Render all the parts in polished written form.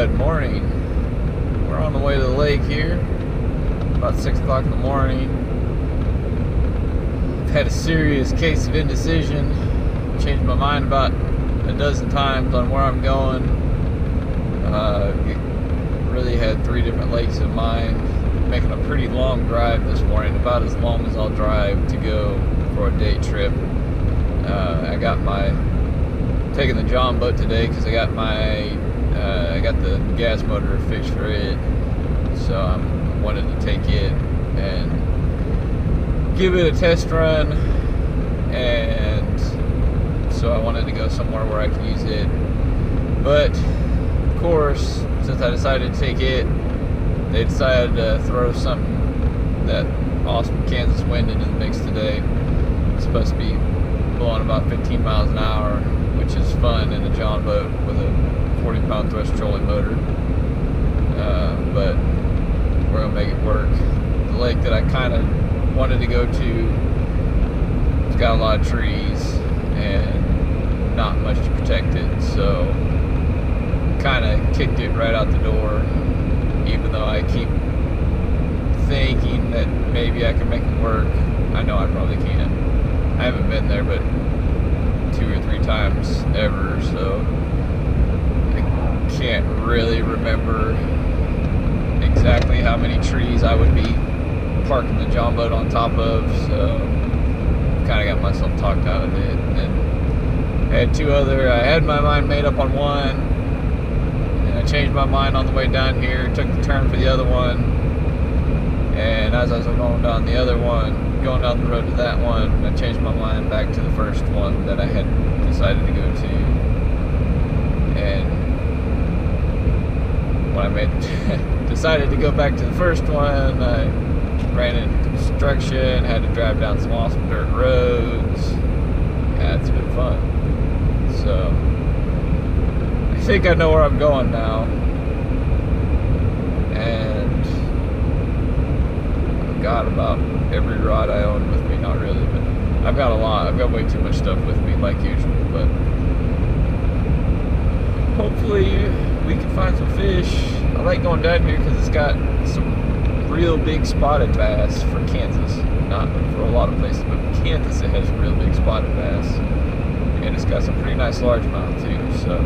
Good morning. We're on the way to the lake here, about 6 o'clock in the morning. I've had a serious case of indecision. Changed my mind about a dozen times on where I'm going. Really had 3 different lakes in mind. Making a pretty long drive this morning, about as long as I'll drive to go for a day trip. I got taking the John boat today because I got the gas motor fixed for it, so I wanted to take it and give it a test run, and so I wanted to go somewhere where I could use it. But of course, since I decided to take it, they decided to throw that awesome Kansas wind into the mix today. It's supposed to be blowing about 15 miles an hour, which is fun in a John boat with a 40-pound thrust trolling motor. But we're gonna make it work. The lake that I kind of wanted to go to, it's got a lot of trees and not much to protect it, so kind of kicked it right out the door. Even though I keep thinking that maybe I can make it work, I know I probably can. I haven't been there but 2 or 3 times ever, so I can't really remember exactly how many trees I would be parking the John boat on top of, so kind of got myself talked out of it. And I had my mind made up on one, and I changed my mind on the way down here, took the turn for the other one, and as I was going down the other one, going down the road to that one, I changed my mind back to the first one that I had decided to go to. And when I decided to go back to the first one, I ran into construction, had to drive down some awesome dirt roads. Yeah, it's been fun. So I think I know where I'm going now, and I've got about every rod I own with me. Not really, but I've got a lot. I've got way too much stuff with me, like usual, but hopefully we can find some fish. I like going down here because it's got some real big spotted bass for Kansas. Not for a lot of places, but Kansas, it has real big spotted bass, and it's got some pretty nice largemouth too, so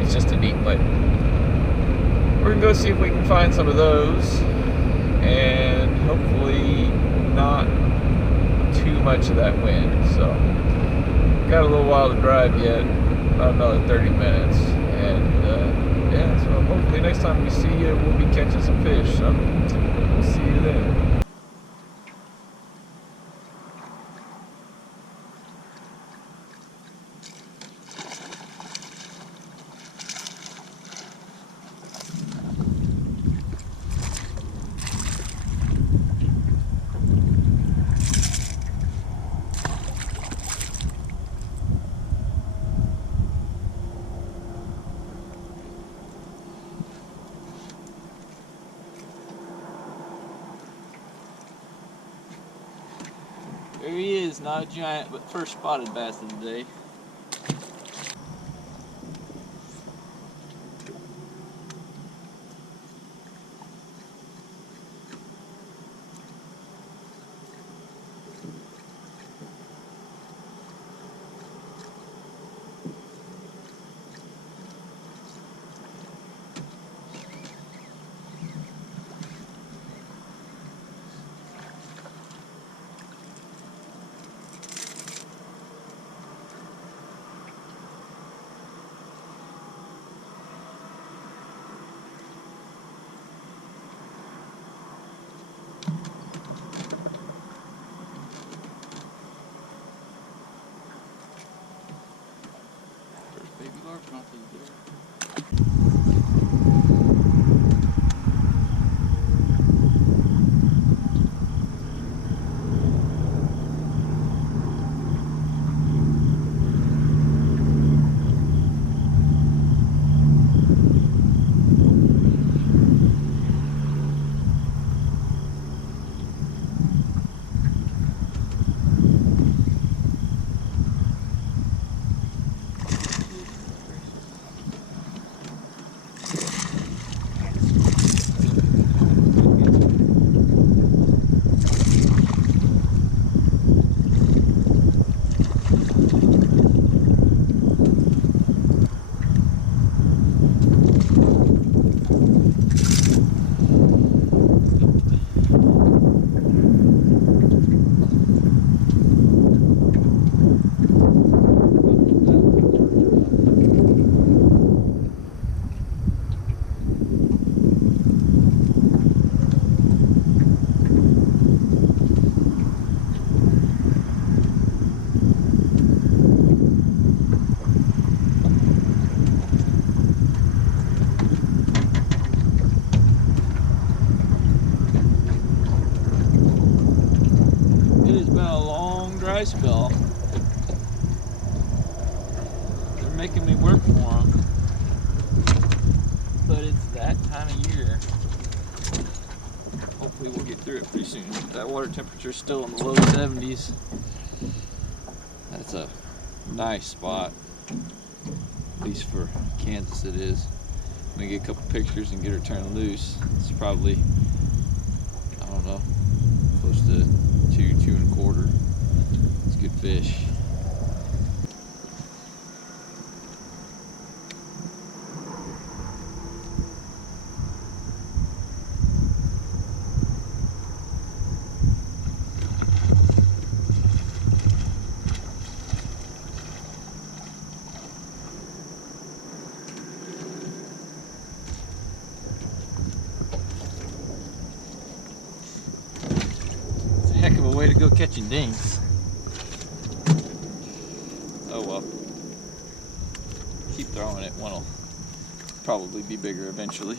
it's just a neat lake. We're gonna go see if we can find some of those, and hopefully not too much of that wind. So got a little while to drive yet, about another 30 minutes, and yeah, so hopefully next time we see you, we'll be catching some fish. So we'll see you then. There he is, not a giant, but first spotted bass of the day. dry spell. They're making me work for them. But it's that time of year. Hopefully we'll get through it pretty soon. That water temperature is still in the low 70s. That's a nice spot. At least for Kansas it is. I'm gonna get a couple pictures and get her turned loose. It's probably, I don't know, close to 2, 2 1/4. It's good fish. Heck of a way to go catching dinks. Oh well. Keep throwing it. One will probably be bigger eventually.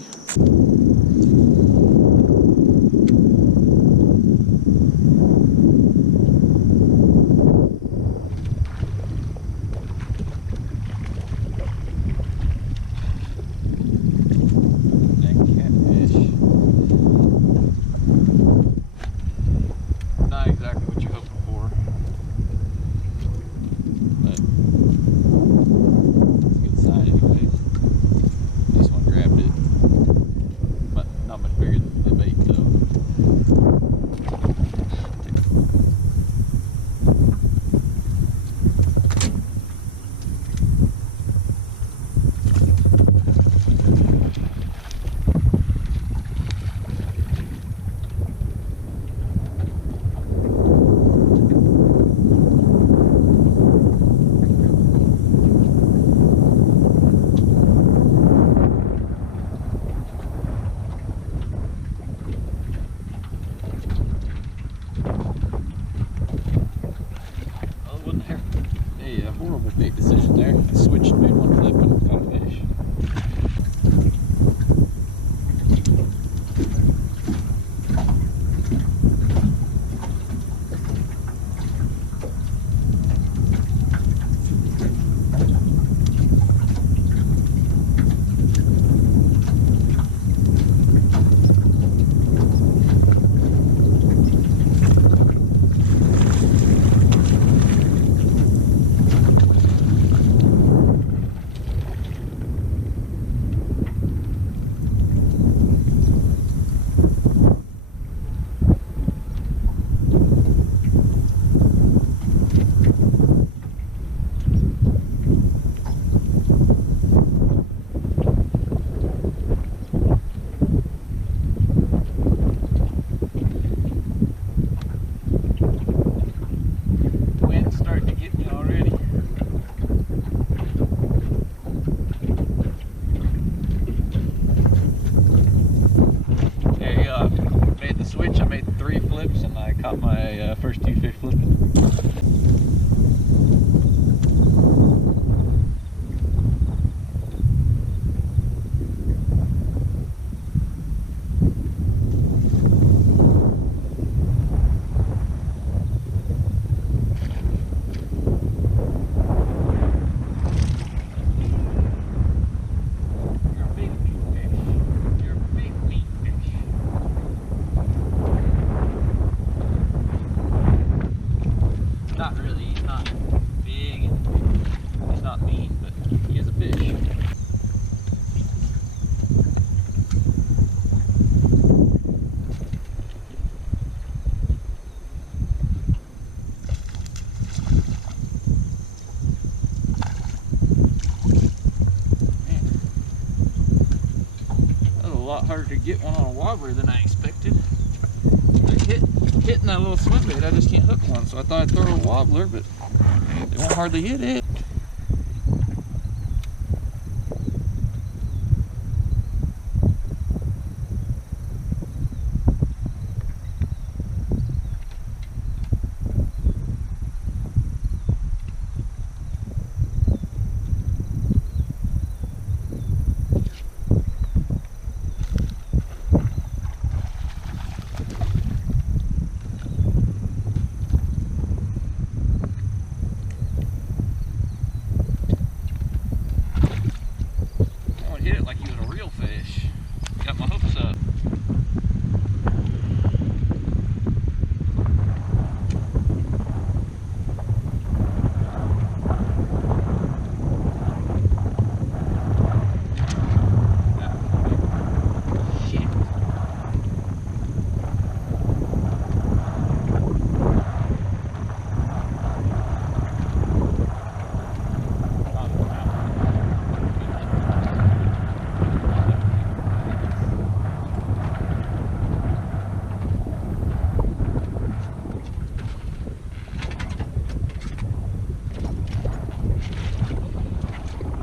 Big decision there. I switched, made one flip, and caught a fish. Caught my first 2 fish flipping. Not really, he's not big and he's not mean, but he is a fish. Man, that was a lot harder to get one on a wobbler than I expected. Hitting that little swim bait, I just can't hook one, so I thought I'd throw a wobbler, but they won't hardly hit it.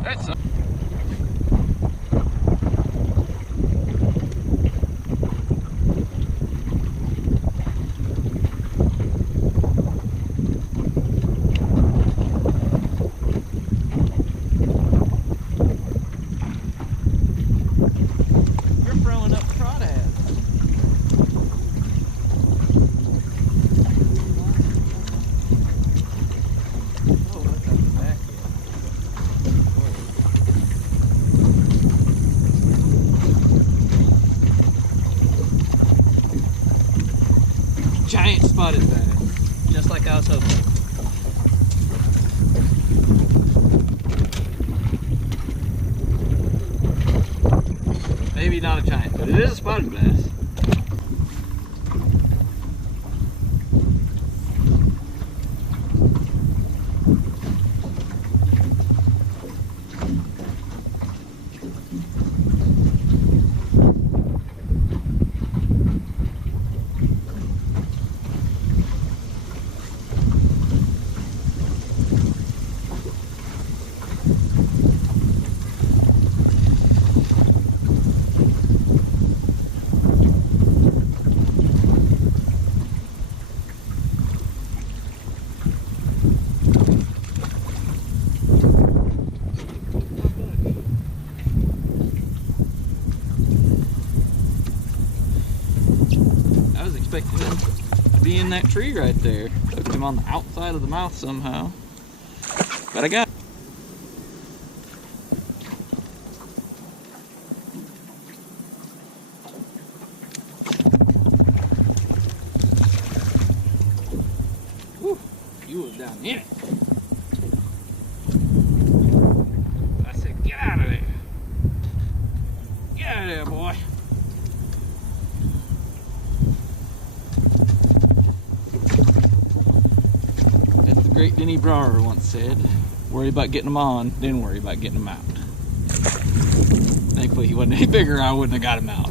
That's giant spotted bass, just like I was hoping. Maybe not a giant, but it is a spotted bass. Expecting him to be in that tree right there. Hooked him on the outside of the mouth somehow. But I got it. Whew, you was down in it. I said, get out of there. Get out of there, boy. Great Denny Brower once said, worry about getting them on, then worry about getting them out. Thankfully he wasn't any bigger, I wouldn't have got him out.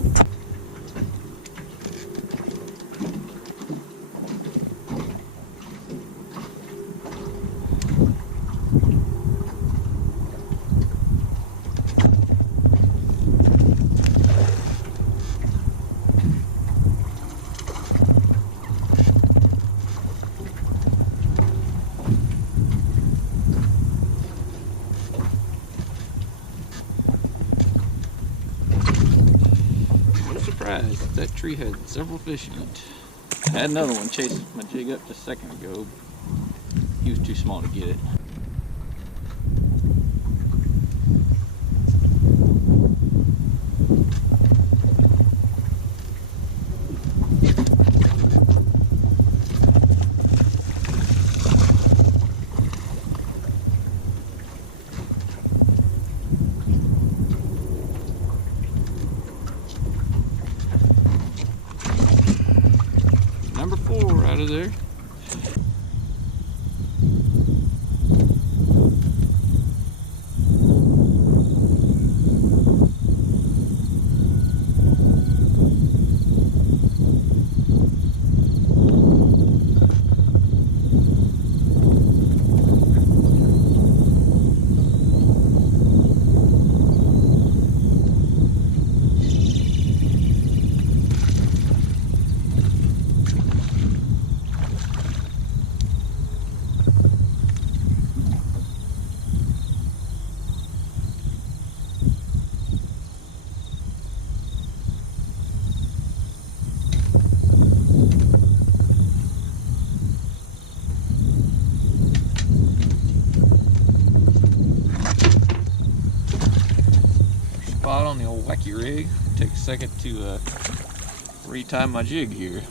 That tree had several fish in it. I had another one chase my jig up just a second ago. He was too small to get it. Number 4 out of there. Spot on the old wacky rig. Take a second to retie my jig here.